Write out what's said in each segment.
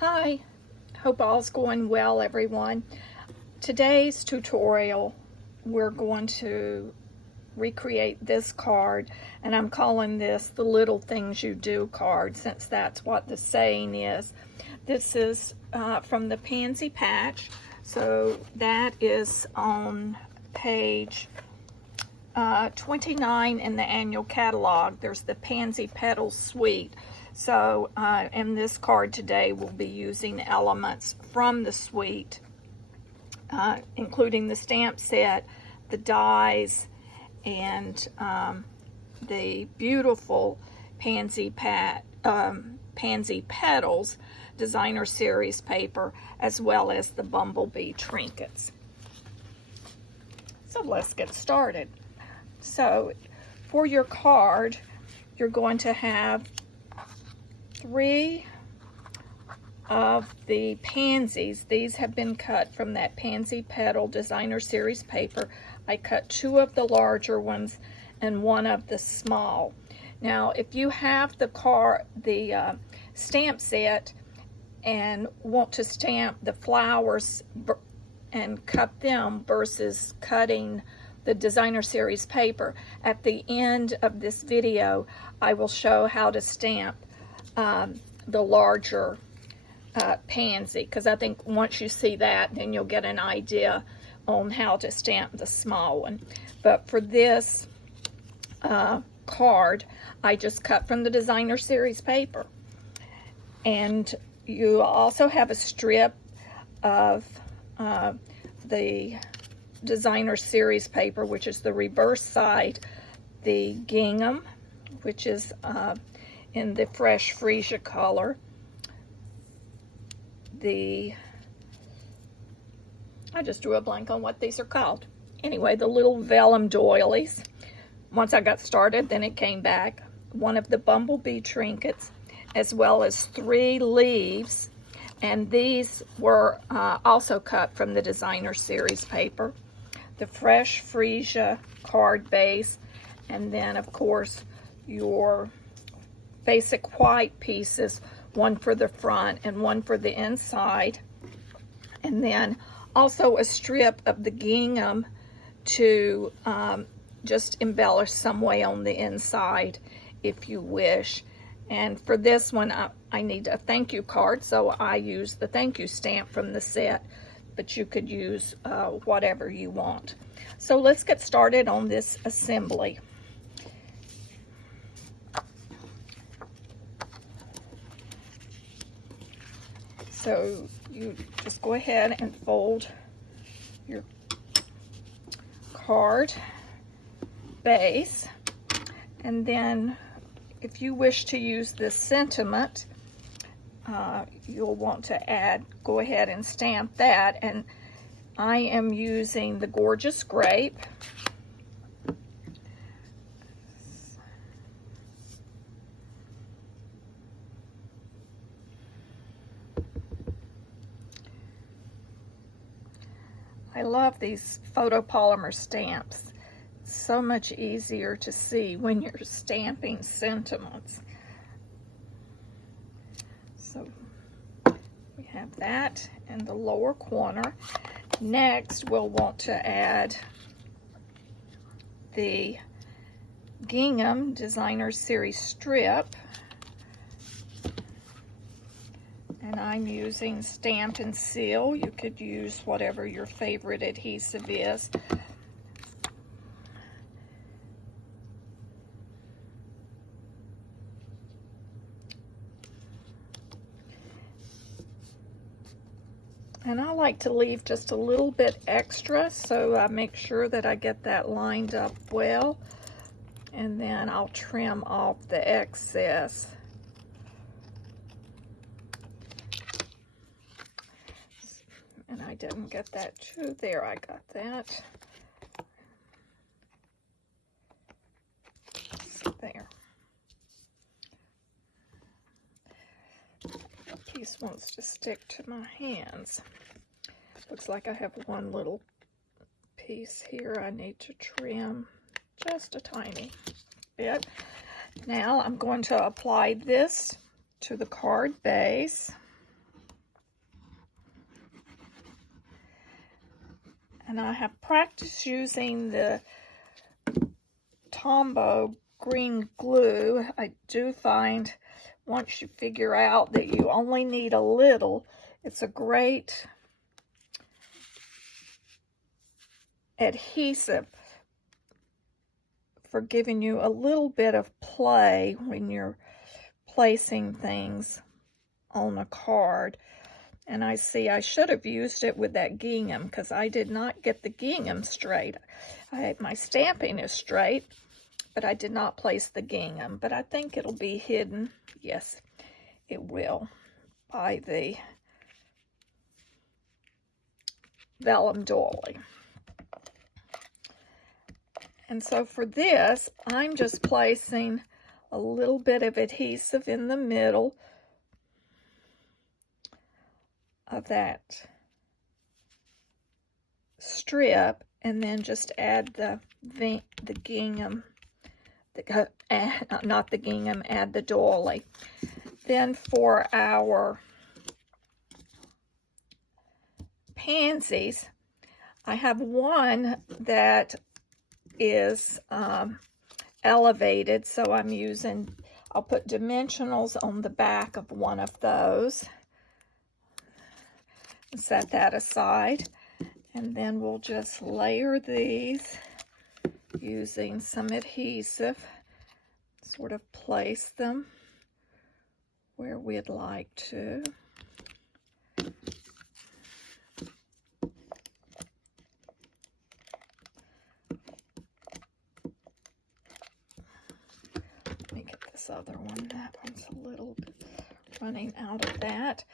Hi, hope all's going well, everyone. Today's tutorial, we're going to recreate this card, and I'm calling this the Little Things You Do card, since that's what the saying is. This is from the Pansy patch, so that is on page 29 in the annual catalog. There's the Pansy Petals suite. So in this card today, we'll be using elements from the suite, including the stamp set, the dies, and the beautiful Pansy Petals designer series paper, as well as the Bumblebee Trinkets. So let's get started. So for your card, you're going to have 3 of the pansies. These have been cut from that Pansy Petal designer series paper. I cut 2 of the larger ones and 1 of the small. Now, if you have the stamp set and want to stamp the flowers and cut them versus cutting the designer series paper, at the end of this video, I will show how to stamp the larger pansy, because I think once you see that, then you'll get an idea on how to stamp the small one. But for this card, I just cut from the designer series paper. And you also have a strip of the designer series paper, which is the reverse side, the Gingham, which is in the fresh Freesia color, I just drew a blank on what these are called. Anyway, the little Vellum Doilies. Once I got started, then it came back. 1 of the Bumblebee Trinkets, as well as 3 leaves, and these were also cut from the designer series paper. The fresh Freesia card base, and then of course your basic white pieces, 1 for the front and 1 for the inside, and then also a strip of the gingham to just embellish some way on the inside if you wish. And for this one, I need a thank you card, so I use the thank you stamp from the set, but you could use whatever you want. So let's get started on this assembly. So you just go ahead and fold your card base, and then if you wish to use this sentiment, you'll want to go ahead and stamp that. And I am using the Gorgeous Grape. I love these photopolymer stamps. It's so much easier to see when you're stamping sentiments. So we have that in the lower corner. Next, we'll want to add the Gingham designer series strip. And I'm using Stampin' Seal. You could use whatever your favorite adhesive is. And I like to leave just a little bit extra, so I make sure that I get that lined up well. And then I'll trim off the excess. And I didn't get that too. There, I got that. There. Piece wants to stick to my hands. Looks like I have 1 little piece here I need to trim just a tiny bit. Now I'm going to apply this to the card base. And I have practiced using the Tombow green glue. I do find once you figure out that you only need a little, it's a great adhesive for giving you a little bit of play when you're placing things on a card. And I see I should have used it with that gingham because I did not get the gingham straight. My stamping is straight, but I did not place the gingham. But I think it'll be hidden. Yes, it will, by the Vellum Doily. And so for this, I'm just placing a little bit of adhesive in the middle of that strip, and then just add the gingham, not the gingham, add the doily. Then for our pansies, I have one that is elevated, so I'll put dimensionals on the back of one of those. Set that aside, and then we'll just layer these using some adhesive, sort of place them where we'd like to. Let me get this other one. That one's a little bit running out of that.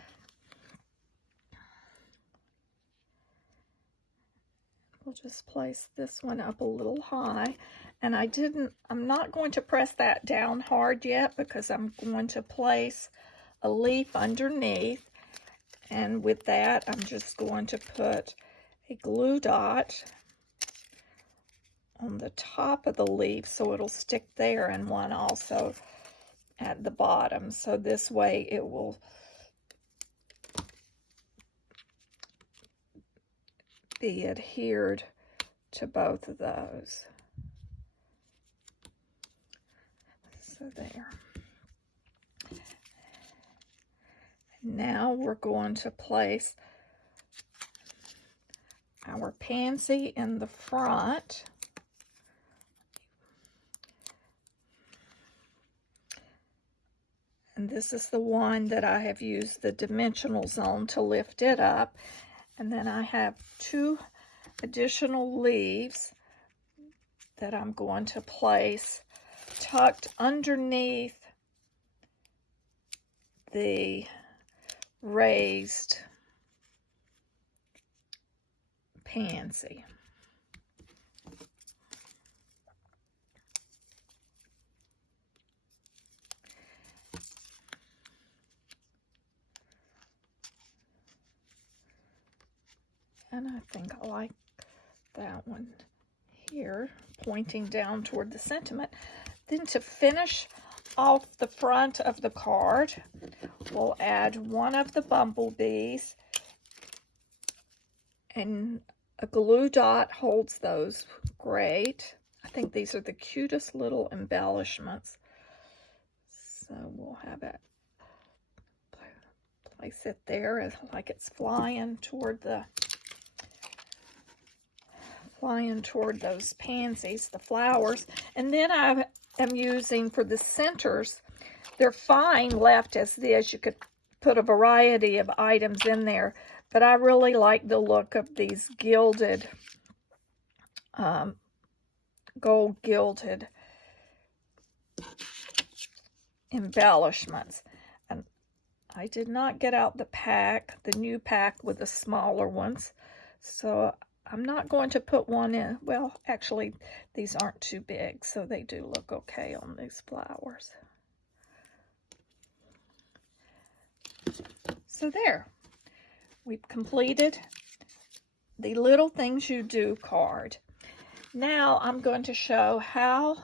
We'll just place this one up a little high, and I'm not going to press that down hard yet because I'm going to place a leaf underneath, and with that I'm just going to put a glue dot on the top of the leaf so it'll stick there, and one also at the bottom, so this way it will be adhered to both of those. So there. Now we're going to place our pansy in the front. And this is the one that I have used the dimensionals on to lift it up. And then I have 2 additional leaves that I'm going to place tucked underneath the raised pansy. And I think I like that one here, pointing down toward the sentiment. Then to finish off the front of the card, we'll add one of the bumblebees, and a glue dot holds those great. I think these are the cutest little embellishments. So we'll have it, place it there like it's flying toward those pansies, the flowers. And then I am using for the centers, they're fine left as this. You could put a variety of items in there, but I really like the look of these gilded, gold gilded embellishments. And I did not get out the new pack with the smaller ones, so I'm not going to put one in. Well, actually, these aren't too big, so they do look okay on these flowers. So there, we've completed the Little Things You Do card. Now I'm going to show how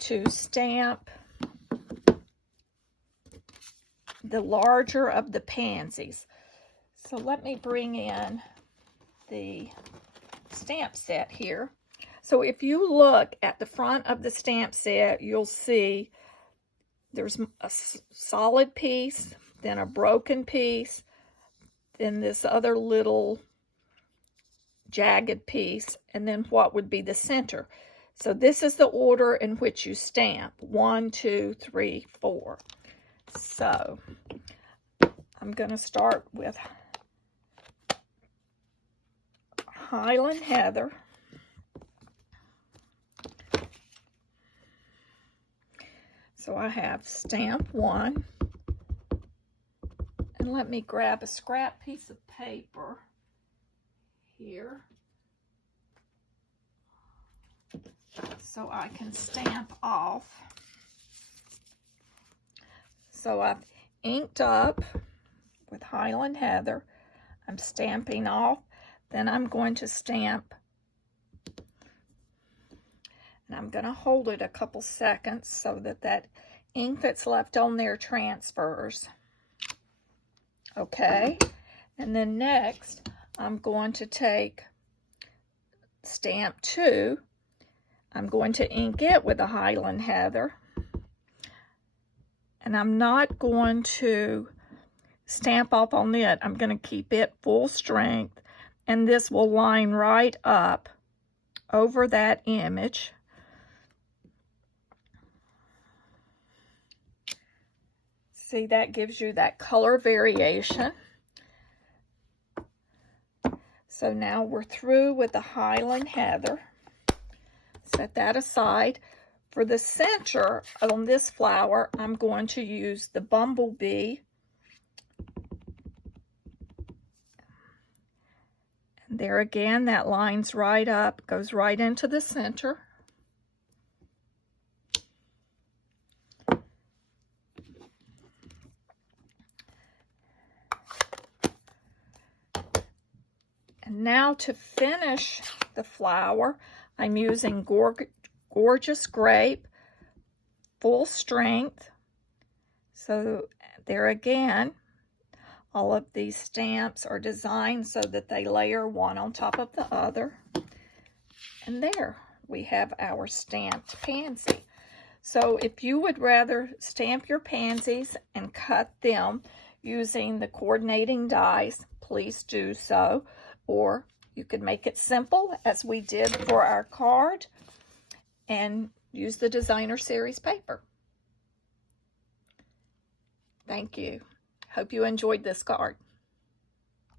to stamp the larger of the pansies. So let me bring in the stamp set here. So if you look at the front of the stamp set, you'll see there's a solid piece, then a broken piece, then this other little jagged piece, and then what would be the center. So this is the order in which you stamp. 1, 2, 3, 4. So I'm going to start with Highland Heather. So I have stamp 1. And let me grab a scrap piece of paper here so I can stamp off. So I've inked up with Highland Heather. I'm stamping off. Then I'm going to stamp, and I'm going to hold it a couple seconds so that that ink that's left on there transfers. Okay, and then next I'm going to take stamp 2. I'm going to ink it with a Highland Heather, and I'm not going to stamp off on it. I'm going to keep it full strength, and this will line right up over that image. See, that gives you that color variation. So now we're through with the Highland Heather. Set that aside. For the center on this flower, I'm going to use the Bumblebee. And there again, that lines right up, goes right into the center. And now to finish the flower, I'm using Gorgeous Grape, full strength. So there again, all of these stamps are designed so that they layer one on top of the other. And there we have our stamped pansy. So if you would rather stamp your pansies and cut them using the coordinating dies, please do so. Or you could make it simple, as we did for our card, and use the designer series paper. Thank you. Hope you enjoyed this card.